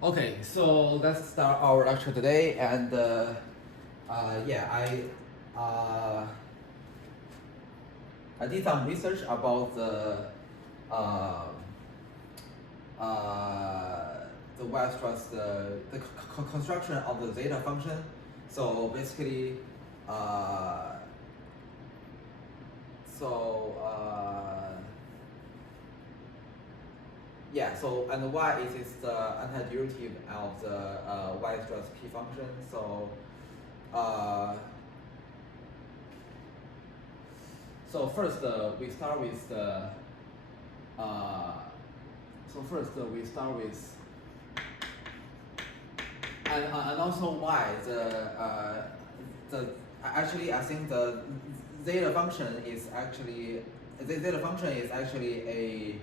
Okay, so let's start our lecture today, and uh, I did some research about uh, the Weierstrass, the construction of the zeta function. So basically, uh, so yeah, so and y is the antiderivative of the Weierstrass p function. So uh, so first we start with the uh, we start with and also why the actually I think the zeta function is actually a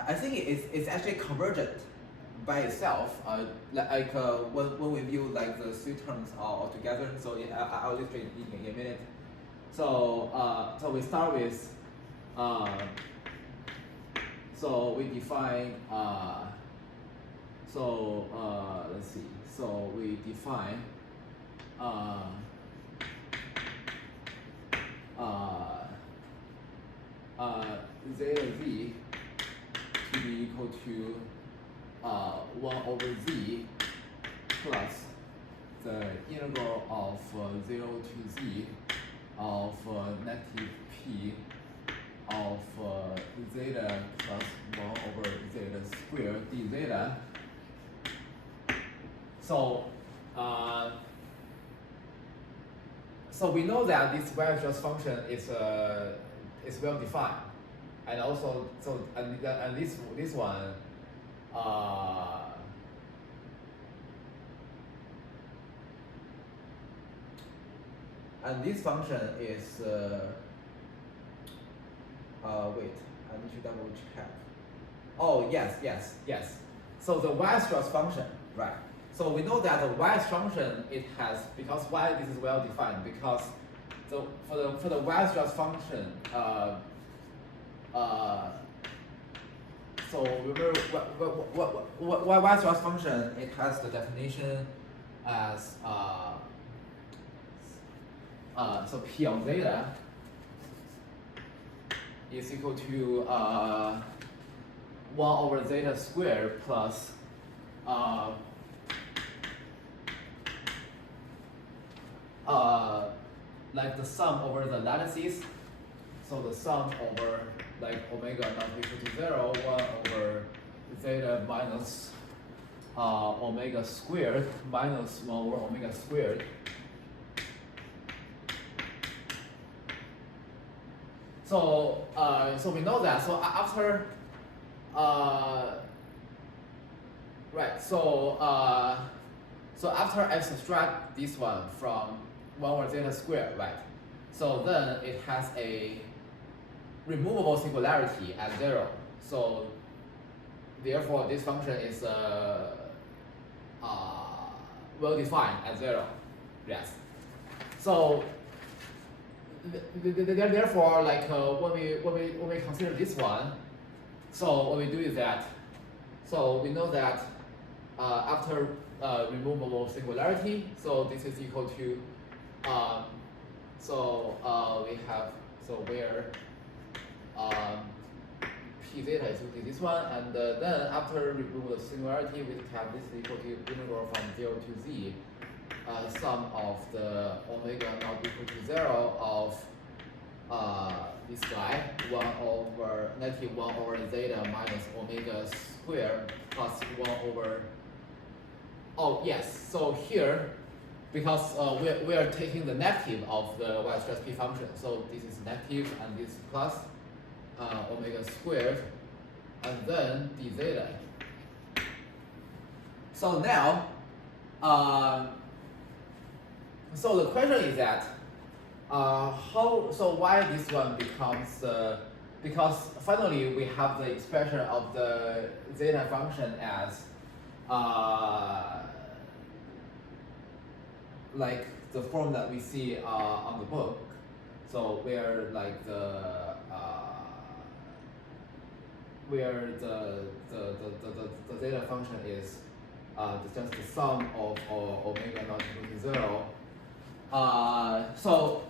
I think it's actually convergent by itself. When we view like the three terms all together. So I'll illustrate in a minute. So we start with so we define let's see. So we define zeta z to be equal to 1 over z plus the integral of 0 to z of negative p of zeta plus 1 over zeta squared d zeta. So so we know that this Weierstrass function is well defined, and also and this one and this function is wait, I need to double check. Oh yes. So the Weierstrass function, right? So we know that the Weierstrass function it has, because why this is well defined, because so for the Weierstrass function so remember what Weierstrass function, it has the definition as so p of zeta is equal to 1 over zeta squared plus like the sum over the lattices. So the sum over like omega not equal to 0, 1 over zeta minus omega squared minus 1 over omega squared. So so we know that. So after right. So after I subtract this one from 1 over zeta squared, right? So then it has a removable singularity at 0. So therefore this function is well defined at 0. Yes. So therefore, like when we consider this one, so what we do is that, so we know that after removable singularity, so this is equal to we have, so where p zeta is equal to this one, and then after removal of singularity, we have this is equal to integral from 0 to z sum of the omega not equal to 0 of this guy, 1 over negative 1 over zeta minus omega squared plus 1 over, oh yes, so here, because we are taking the negative of the Weierstrass p function, so this is negative and this plus omega squared, and then d zeta. So now, so the question is that why this one becomes because finally we have the expression of the zeta function as like the form that we see on the book. So where like the the zeta function is just the sum of omega not equal to 0. So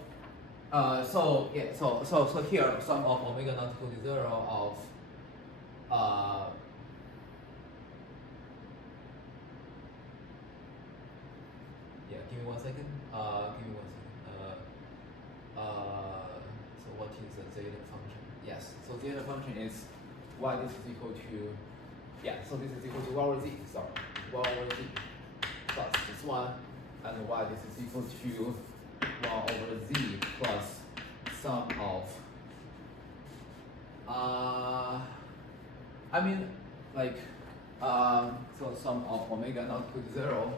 here sum of omega not equal to 0 of give me 1 second. So what is the zeta function? Yes. So zeta function is y this is equal to so this is equal to 1 over z. Sorry, 1 over z plus this one, and y this is equal to 1 over z plus sum of I mean like so sum of omega not equal to 0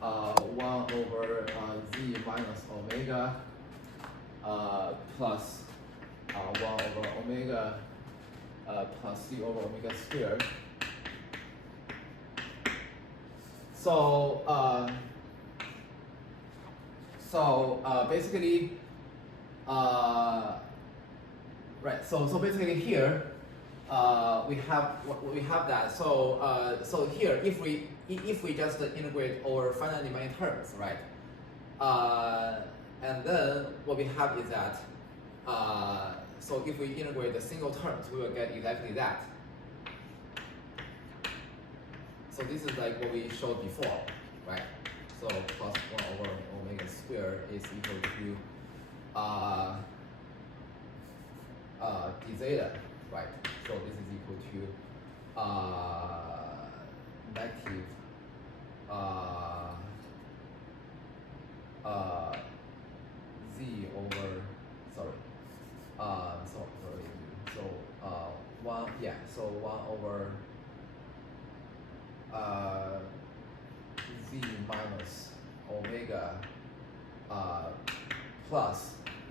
1 over z minus omega plus 1 over omega plus c over omega squared. So basically right. So basically here we have that. So here if we just integrate over finitely many terms, right? And then what we have is that so if we integrate the single terms, we will get exactly that. So this is like what we showed before, right? So plus 1 over omega squared is equal to d zeta, right? So this is equal to negative z over so 1 over z minus omega plus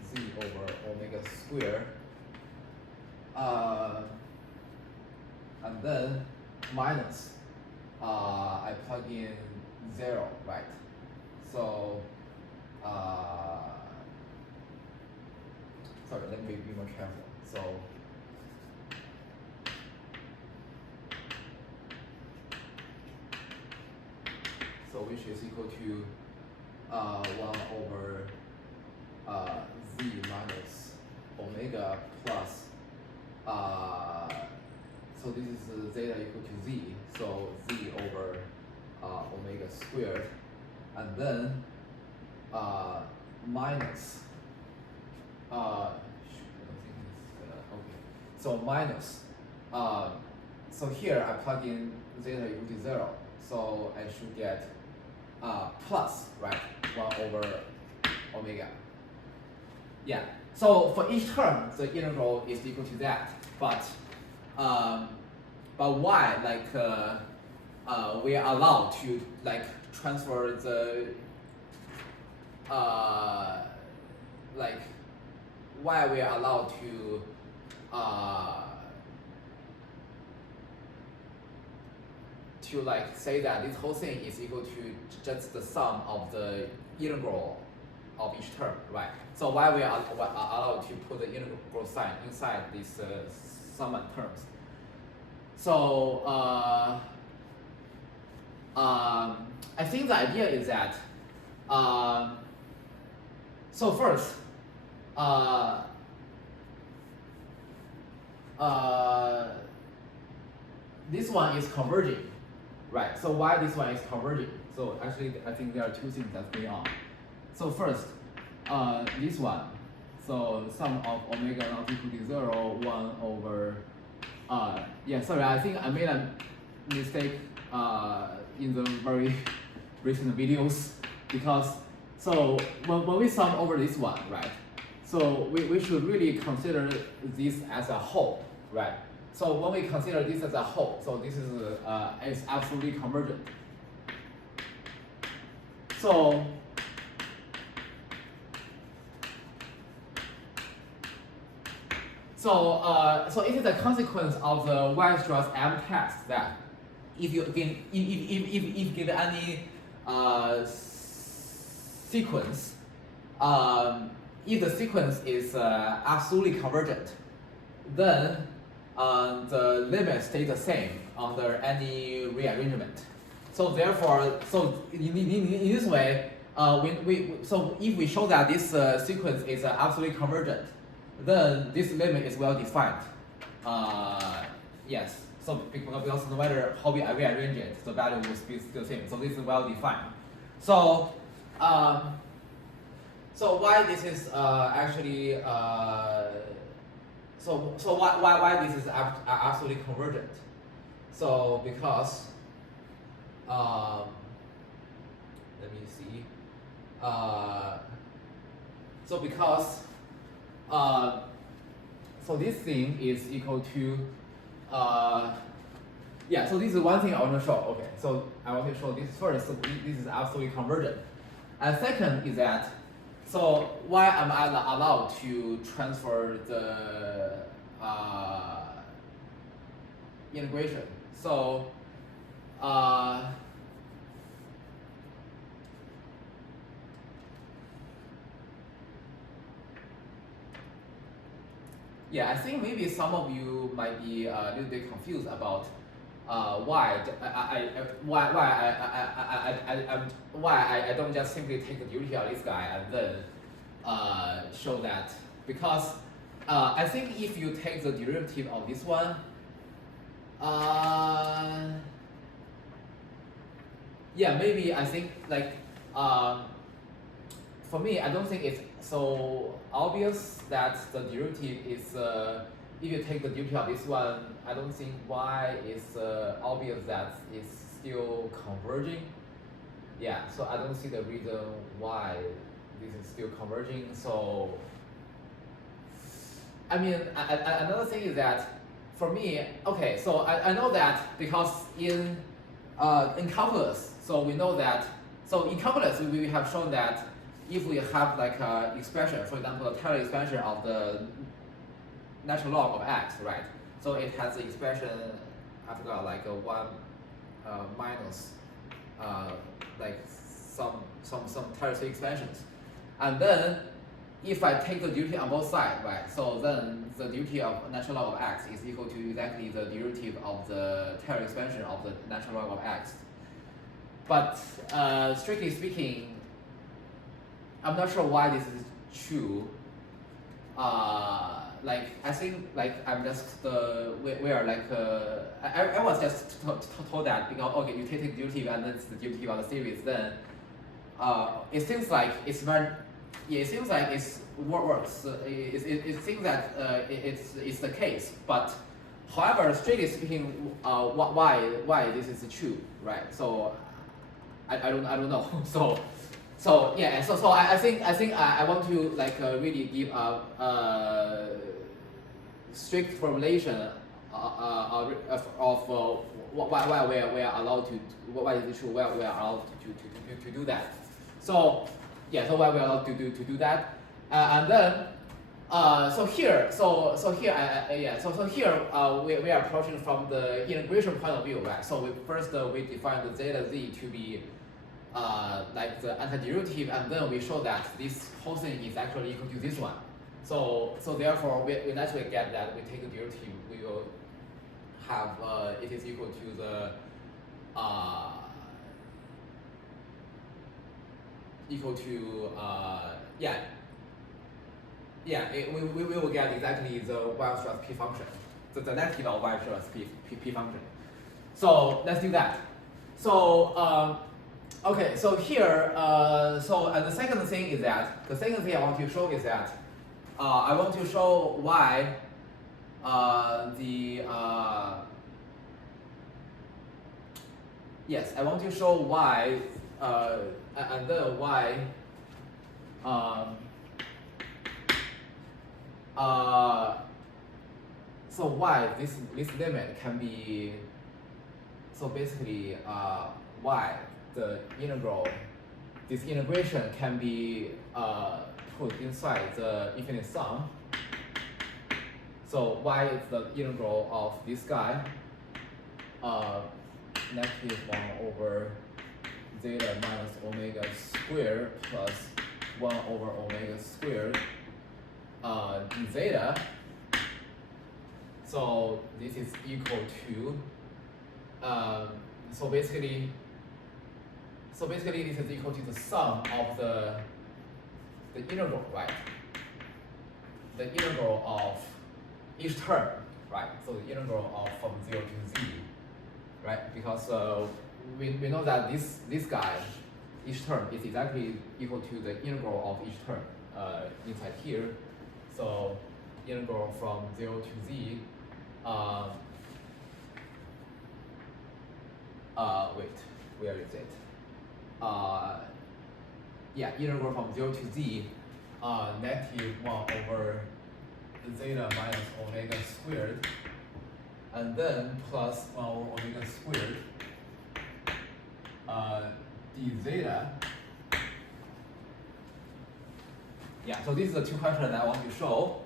z over omega squared and then minus I plug in 0, right? So sorry, let me be more careful. So which is equal to 1 over z minus omega plus so this is zeta equal to z, so z over omega squared, and then minus so minus so here I plug in zeta equal to 0, so I should get plus, right, 1 over omega. Yeah, so for each term the integral is equal to that, but why we are allowed to transfer the why we are allowed to say that this whole thing is equal to just the sum of the integral of each term, right? So why we are allowed to put the integral sign inside these sum terms? So I think the idea is that so first this one is converging, right? So why this one is converging? So actually I think there are two things that's going on. So first this one, so sum of omega not equal to 0, 1 over sorry, I think I made a mistake in the very recent videos, because so when we sum over this one, right? So we should really consider this as a whole, right? So when we consider this as a whole, so this is absolutely convergent. So it is a consequence of the Weierstrass M test that if you give any sequence, if the sequence is absolutely convergent, then the limit stays the same under any rearrangement. So therefore, so in this way, so if we show that this sequence is absolutely convergent, then this limit is well defined. Yes. So because no matter how we rearrange it, the value will be still the same. So this is well defined. So so why this is actually so why this is absolutely convergent? So because let me see. So because so this thing is equal to yeah. So this is one thing I want to show. Okay. So I want to show this first. So this is absolutely convergent. And second is that so why am I allowed to transfer the integration? So yeah, I think maybe some of you might be a little bit confused about why I don't just simply take the derivative of this guy and then show that, because I think if you take the derivative of this one, yeah, maybe I think like for me, I don't think it's so obvious that the derivative is if you take the derivative of this one, I don't think why it's obvious that it's still converging. Yeah, so I don't see the reason why this is still converging. So I mean, another thing is that for me, okay, so I know that because in calculus, so we know that, so in calculus we have shown that if we have like an expression, for example, a Taylor expansion of the natural log of x, right? So it has the expression, I forgot, like a 1 minus like some Taylor expansions, and then if I take the derivative on both sides, right? So then the derivative of natural log of x is equal to exactly the derivative of the Taylor expansion of the natural log of x. But strictly speaking, I'm not sure why this is true. Like I think like I'm just we are like I was just told that because okay, you take the derivative and then it's the derivative of the series, then it seems like it's very, yeah, it seems like it's works. It seems that it's the case, but however, strictly speaking, why this is true, right? So I don't know. So yeah, so I think I want to like really give a strict formulation of why we are allowed to, why is it true, why we are allowed to do that. So yeah, so why we are allowed to do that, and then so here we are approaching from the integration point of view, right? So we first we define the zeta z to be like the antiderivative, and then we show that this whole thing is actually equal to this one. So therefore we naturally get that we take the derivative, we will have it is equal to the we will get exactly the y-stress p function, the negative of y-stress p function. So let's do that. So okay, so here, so and the second thing is that, the second thing I want to show is that I want to show why yes, I want to show why and then why so why this limit can be, so basically why the integral, this integration can be put inside the infinite sum. So why is the integral of this guy negative 1 over zeta minus omega squared plus 1 over omega squared d zeta. So this is equal to so basically this is equal to the sum of the integral, right? The integral of each term, right? So the integral of from 0 to z, right? Because we know that this guy, each term is exactly equal to the integral of each term inside here. So integral from 0 to z. Wait, where is it? Yeah, integral from 0 to z, negative 1 over zeta minus omega squared, and then plus 1 over omega squared d zeta. Yeah, so these are the two questions that I want to show.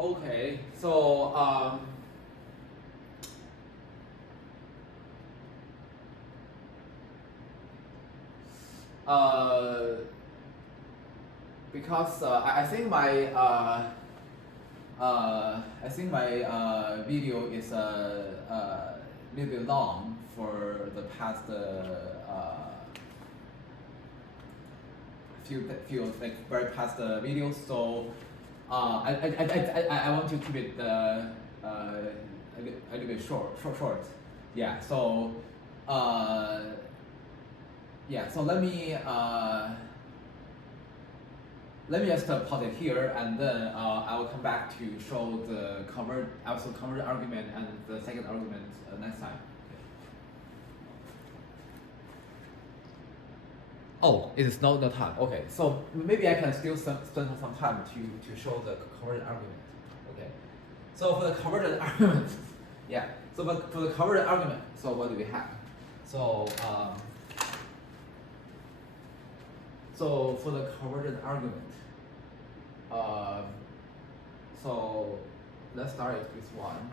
Okay, because I think my video is a little bit long for the past few like very past videos, so I want to keep it a little bit short. Yeah. So yeah. So let me just pause it here, and then I will come back to show the convergent argument and the second argument next time. Oh, it is not the time. Okay, so maybe I can still spend some time to show the convergent argument. Okay, so for the convergent argument, yeah. So for the convergent argument, so what do we have? So for the convergent argument, so let's start with this one.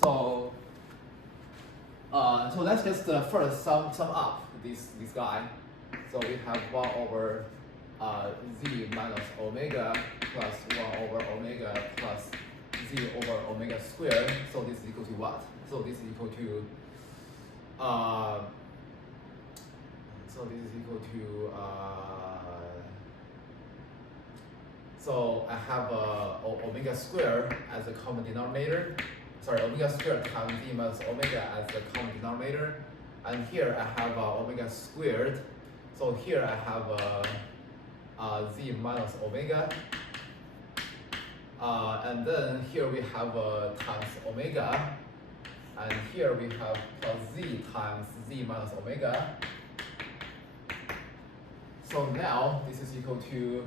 So let's just first sum up this guy. So we have 1 over z minus omega plus 1 over omega plus z over omega squared. So this is equal to what? So this is equal to so I have omega squared as a common denominator. Sorry, omega squared times z minus omega as the common denominator, and here I have omega squared. So here I have z minus omega, and then here we have times omega, and here we have plus z times z minus omega. So now this is equal to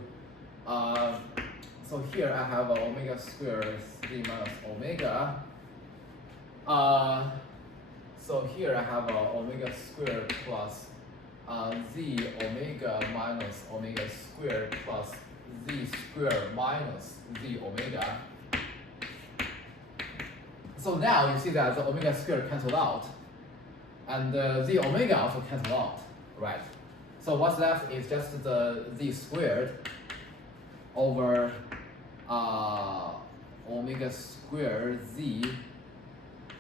so here I have omega squared z minus omega. So here I have omega squared plus z omega minus omega squared plus z squared minus z omega. So now you see that the omega squared cancel out, and the z omega also cancel out, right? So what's left is just the z squared over omega squared z.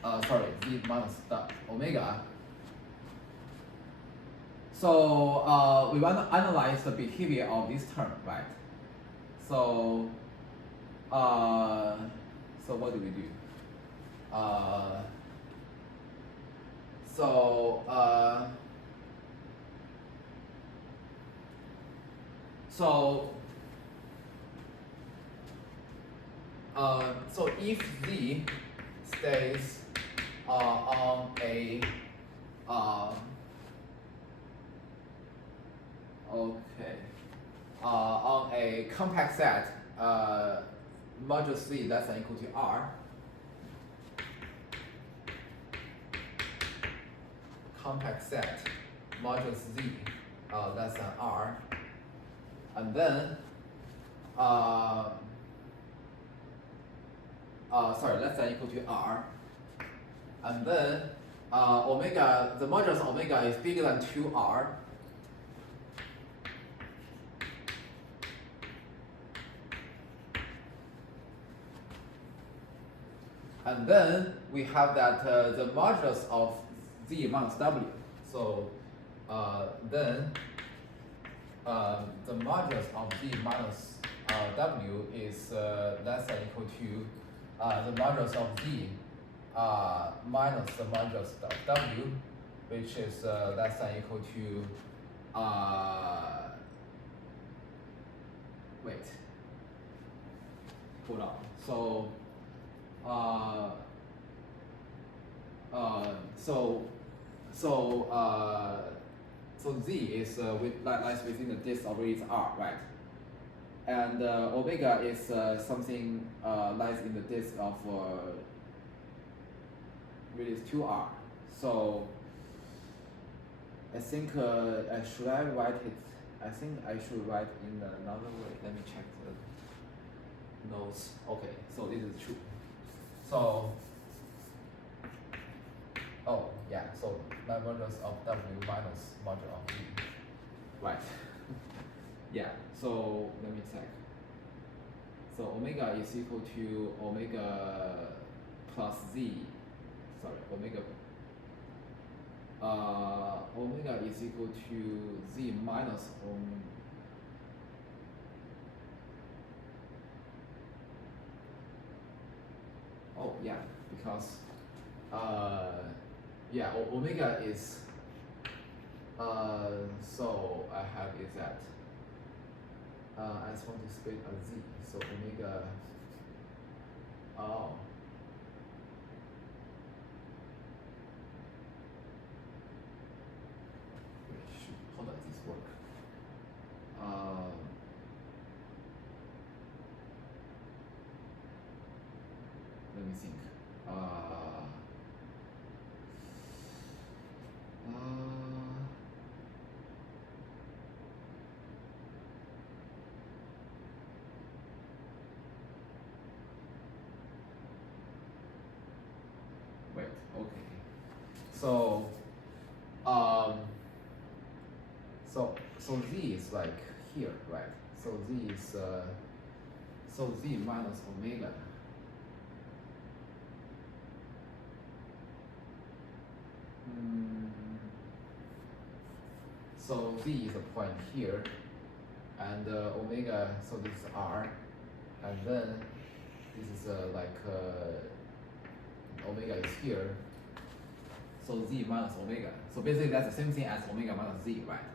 Z minus the omega. So we want to analyze the behavior of this term, right? So so what do we do? So if z stays on a on a compact set modulus z less than equal to r, compact set modulus z less than r, and then less than equal to r, and then omega, the modulus omega is bigger than 2r, and then we have that the modulus of z minus w. So then the modulus of z minus w is less than equal to the modulus of z minus the modulus of w, which is less than equal to wait, hold on. So z is lies within the disk of radius r, right? And omega is something lies in the disk of radius 2r. So I think should I write it? I think I should write in another way. Let me check the notes. Okay, so this is true. So oh yeah, so my modulus of w minus modulus of v, right? Yeah. So let me check. So omega is equal to omega plus z. Sorry, omega is equal to z minus oh yeah, because yeah, omega is so I have is that I just want to split a z, so omega how does this work? Let me think. Wait, okay. So so z is like here, right? So z is so z minus omega. So z is a point here, and omega. So this is r, and then this is omega is here. So z minus omega. So basically that's the same thing as omega minus z, right?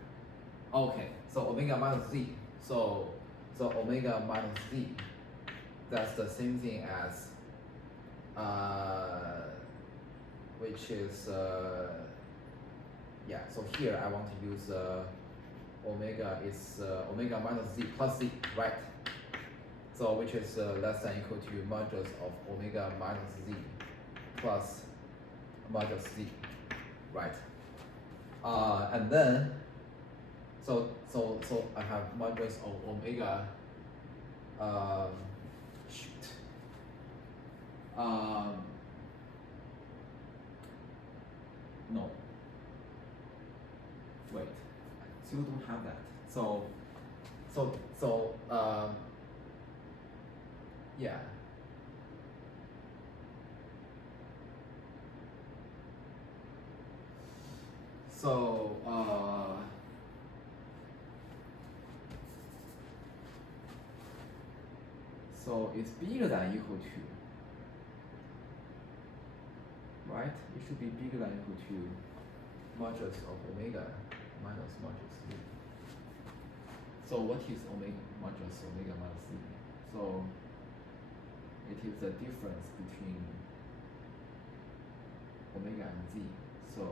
Okay, so omega minus z. So omega minus z. That's the same thing as which is yeah. So here I want to use omega is omega minus z plus z, right? So which is less than equal to modulus of omega minus z plus modulus z, right? And then so I have modulus of omega no, wait, still don't have that. Yeah. So it's bigger than equal to, right? It should be bigger than equal to modulus of omega minus modulus z. So what is omega modulus omega minus z? So it is the difference between omega and z. So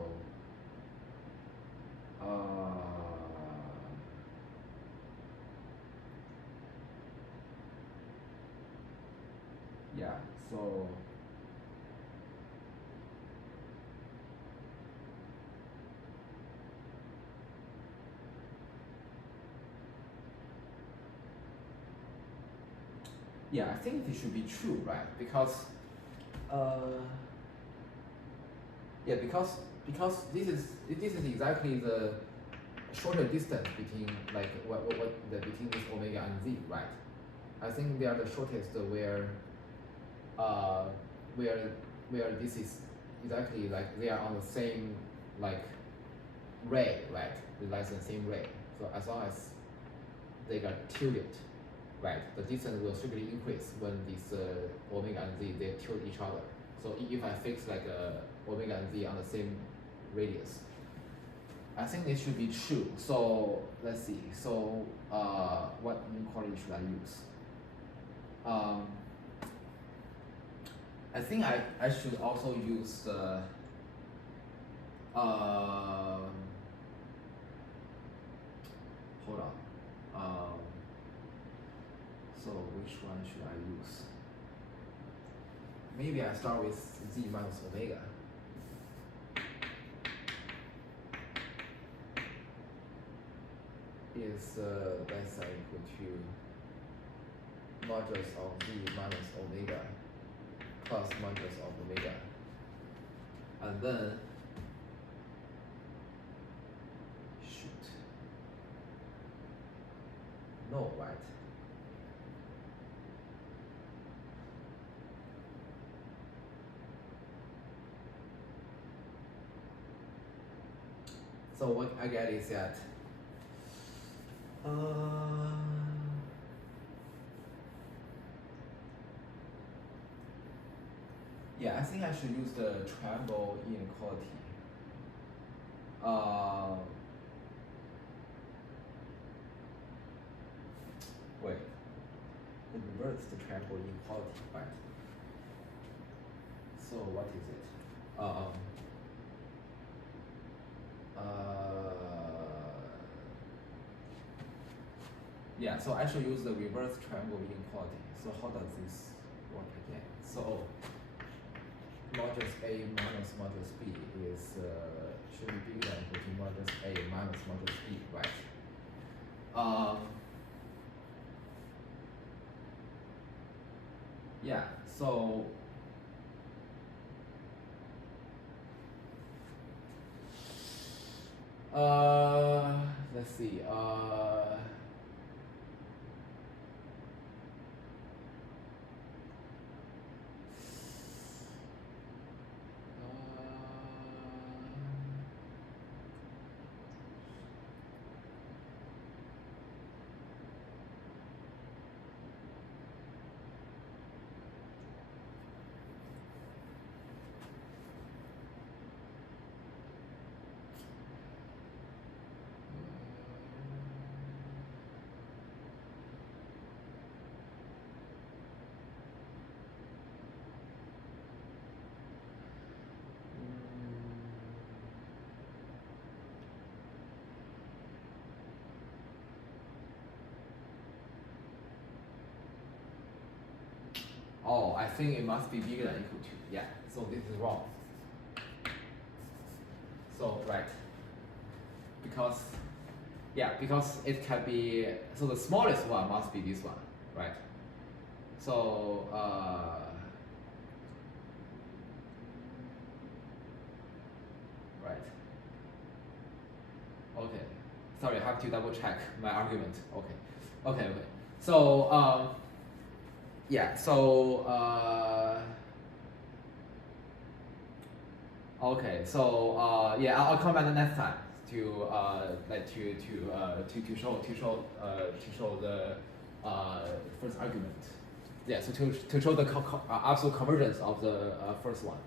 yeah, so yeah, I think it should be true, right? Because yeah, because this is exactly the shorter distance between like between this omega and z, right? I think they are the shortest where this is exactly like they are on the same like ray, right? They lie in the same ray. So as long as they got tilted, right, the distance will strictly increase when these omega and z they tilt each other. So if I fix like omega and z on the same radius, I think it should be true. So let's see. So what inequality should I use? I think I should also use hold on. So which one should I use? Maybe I start with z minus omega. Is less than equal to modulus of z minus omega plus modulus of omega. And then shoot. No, right? So what I get is that yeah, I think I should use the triangle inequality. Wait, it reverts the triangle inequality, right? So what is it? Yeah, so I should use the reverse triangle inequality. So how does this work again? So modulus A minus modulus B is should be bigger than equal to modulus A minus modulus B, right? Yeah, so let's see. Oh, I think it must be bigger than equal to. Yeah, so this is wrong. So, right. Because it can be, so the smallest one must be this one, right? So, right. Okay. Sorry, I have to double check my argument. Okay. So, yeah, so, okay, so yeah, I'll come back the next time to show the first argument. Yeah, so to show the absolute convergence of the first one.